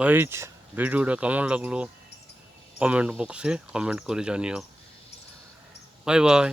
Guys ভিডিওটা কেমন লাগলো কমেন্ট বক্সে কমেন্ট করে জানিও। Bye bye.